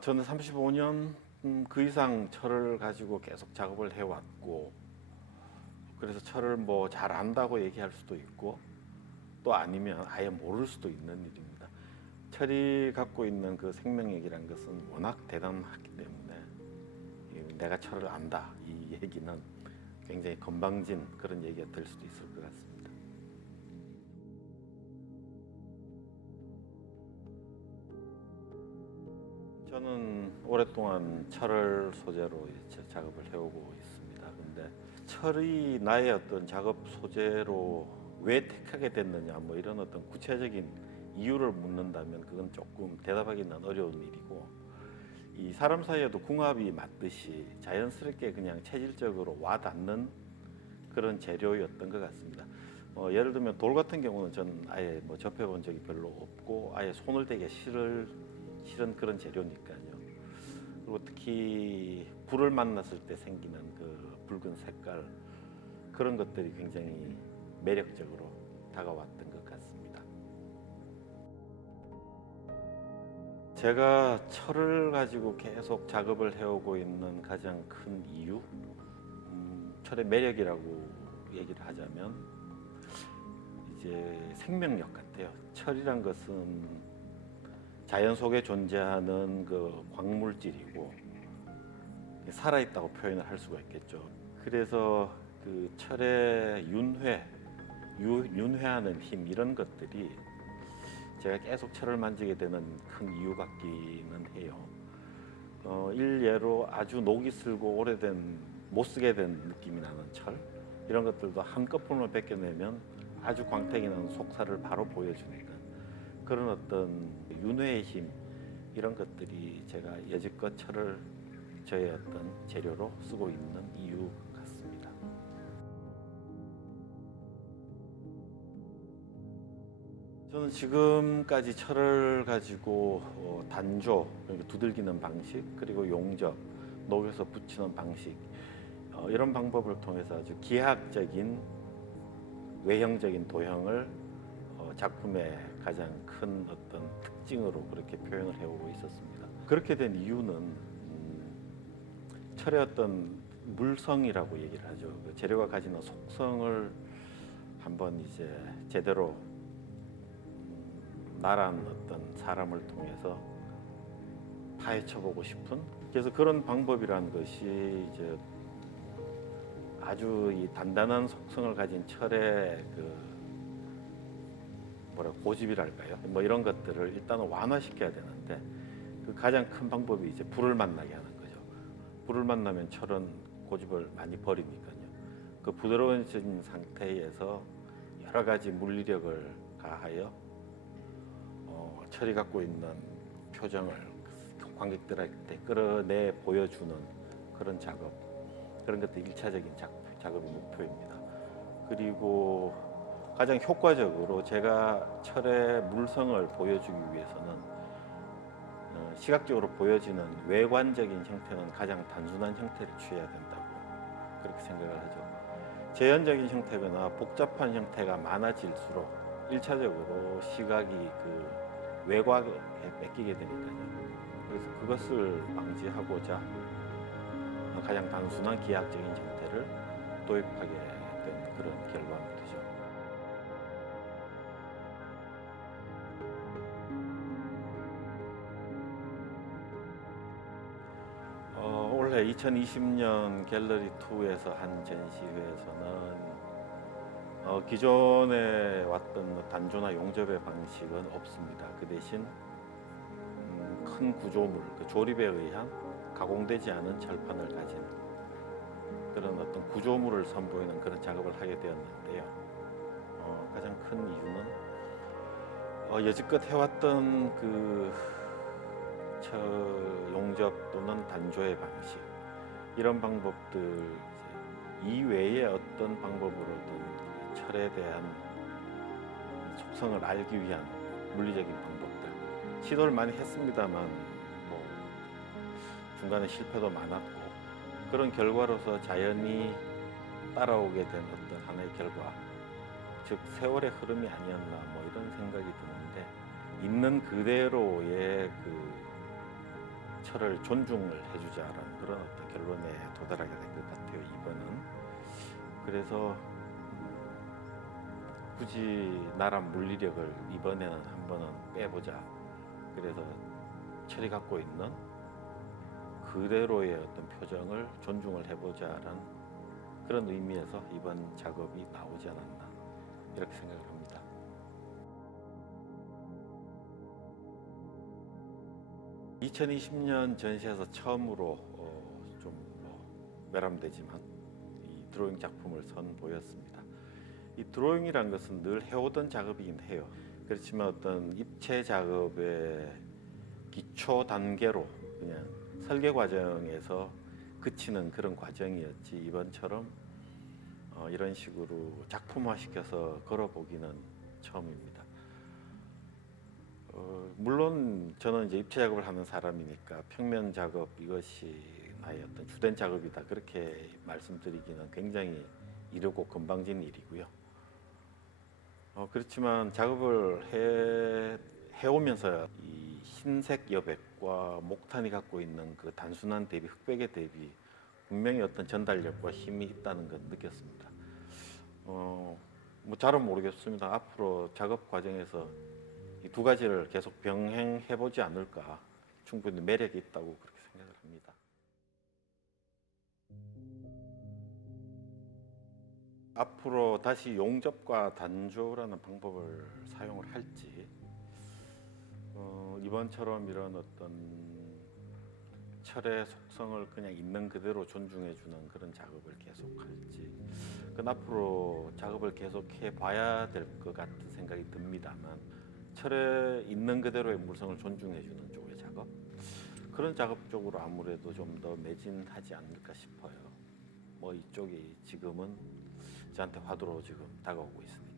저는 35년 그 이상 철을 가지고 계속 작업을 해왔고, 그래서 철을 뭐 잘 안다고 얘기할 수도 있고 또 아니면 아예 모를 수도 있는 일입니다. 철이 갖고 있는 그 생명력이란 것은 워낙 대단하기 때문에 내가 철을 안다 이 얘기는 굉장히 건방진 그런 얘기가 될 수도 있을 것 같습니다. 저는 오랫동안 철을 소재로 작업을 해오고 있습니다. 근데 철이 나의 어떤 작업 소재로 왜 택하게 됐느냐 뭐 이런 어떤 구체적인 이유를 묻는다면 그건 조금 대답하기는 어려운 일이고, 이 사람 사이에도 궁합이 맞듯이 자연스럽게 그냥 체질적으로 와닿는 그런 재료였던 것 같습니다. 예를 들면 돌 같은 경우는 전 아예 뭐 접해본 적이 별로 없고 아예 손을 대기 싫은 그런 재료니까요. 그리고 특히 불을 만났을 때 생기는 그 붉은 색깔, 그런 것들이 굉장히 매력적으로 다가왔던 것 같습니다. 제가 철을 가지고 계속 작업을 해오고 있는 가장 큰 이유, 철의 매력이라고 얘기를 하자면 이제 생명력 같아요. 철이란 것은 자연 속에 존재하는 그 광물질이고 살아있다고 표현을 할 수가 있겠죠. 그래서 그 철의 윤회하는 힘, 이런 것들이 제가 계속 철을 만지게 되는 큰 이유 같기는 해요. 일례로 아주 녹이 슬고 오래된 못 쓰게 된 느낌이 나는 철, 이런 것들도 한꺼번에 벗겨내면 아주 광택이 나는 속살을 바로 보여주니까 그런 어떤 윤회의 힘, 이런 것들이 제가 여지껏 철을 저의 어떤 재료로 쓰고 있는 이유 같습니다. 저는 지금까지 철을 가지고 단조, 그러니까 두들기는 방식, 그리고 용접, 녹여서 붙이는 방식, 이런 방법을 통해서 아주 기하학적인 외형적인 도형을 작품의 가장 큰 어떤 특징으로 그렇게 표현을 해오고 있었습니다. 그렇게 된 이유는 철의 어떤 물성이라고 얘기를 하죠. 그 재료가 가지는 속성을 한번 이제 제대로 나란 어떤 사람을 통해서 파헤쳐보고 싶은, 그래서 그런 방법이라는 것이 이제 아주 이 단단한 속성을 가진 철의 그 고집이랄까요? 뭐 이런 것들을 일단은 완화시켜야 되는데 그 가장 큰 방법이 이제 불을 만나게 하는 거죠. 불을 만나면 철은 고집을 많이 버리니까요. 그 부드러워진 상태에서 여러 가지 물리력을 가하여 철이 갖고 있는 표정을 관객들한테 끌어내 보여주는 그런 작업, 그런 것도 일차적인 작업의 목표입니다. 그리고 가장 효과적으로 제가 철의 물성을 보여주기 위해서는 시각적으로 보여지는 외관적인 형태는 가장 단순한 형태를 취해야 된다고 그렇게 생각을 하죠. 재현적인 형태거나 복잡한 형태가 많아질수록 일차적으로 시각이 그 외곽에 뺏기게 되니까요. 그래서 그것을 방지하고자 가장 단순한 기하학적인 형태를 도입하게 된 그런 결과입니다. 올해 2020년 갤러리 2에서 한 전시회에서는 기존에 왔던 단조나 용접의 방식은 없습니다. 그 대신 큰 구조물, 그 조립에 의한 가공되지 않은 철판을 가진 그런 어떤 구조물을 선보이는 그런 작업을 하게 되었는데요. 가장 큰 이유는 여지껏 해왔던 그 용접 또는 단조의 방식, 이런 방법들 이외의 어떤 방법으로든 철에 대한 속성을 알기 위한 물리적인 방법들 시도를 많이 했습니다만 뭐 중간에 실패도 많았고, 그런 결과로서 자연이 따라오게 된 어떤 하나의 결과, 즉 세월의 흐름이 아니었나 뭐 이런 생각이 드는데, 있는 그대로의 그 철을 존중을 해주자라는 그런 어떤 결론에 도달하게 된 것 같아요. 이번은 그래서 굳이 나란 물리력을 이번에는 한번은 빼보자. 그래서 철이 갖고 있는 그대로의 어떤 표정을 존중을 해보자라는 그런 의미에서 이번 작업이 나오지 않았나 이렇게 생각을 합니다. 2020년 전시에서 처음으로 외람되지만 이 드로잉 작품을 선보였습니다. 이 드로잉이란 것은 늘 해오던 작업이긴 해요. 그렇지만 어떤 입체 작업의 기초 단계로 그냥 설계 과정에서 그치는 그런 과정이었지 이번처럼 이런 식으로 작품화시켜서 걸어보기는 처음입니다. 물론 저는 이제 입체 작업을 하는 사람이니까 평면 작업 이것이 나의 어떤 주된 작업이다 그렇게 말씀드리기는 굉장히 이르고 건방진 일이고요. 그렇지만 작업을 해오면서 이 흰색 여백과 목탄이 갖고 있는 그 단순한 대비, 흑백의 대비 분명히 어떤 전달력과 힘이 있다는 걸 느꼈습니다. 뭐 잘은 모르겠습니다. 앞으로 작업 과정에서 이 두 가지를 계속 병행해 보지 않을까. 충분히 매력이 있다고 그렇게 생각을 합니다. 앞으로 다시 용접과 단조라는 방법을 사용을 할지 이번처럼 이런 어떤 철의 속성을 그냥 있는 그대로 존중해 주는 그런 작업을 계속 할지 그건 앞으로 작업을 계속 해봐야 될 것 같은 생각이 듭니다만 철에 있는 그대로의 물성을 존중해 주는 쪽의 작업 그런 작업 쪽으로 아무래도 좀 더 매진하지 않을까 싶어요. 뭐 이쪽이 지금은 저한테 화두로 지금 다가오고 있습니다.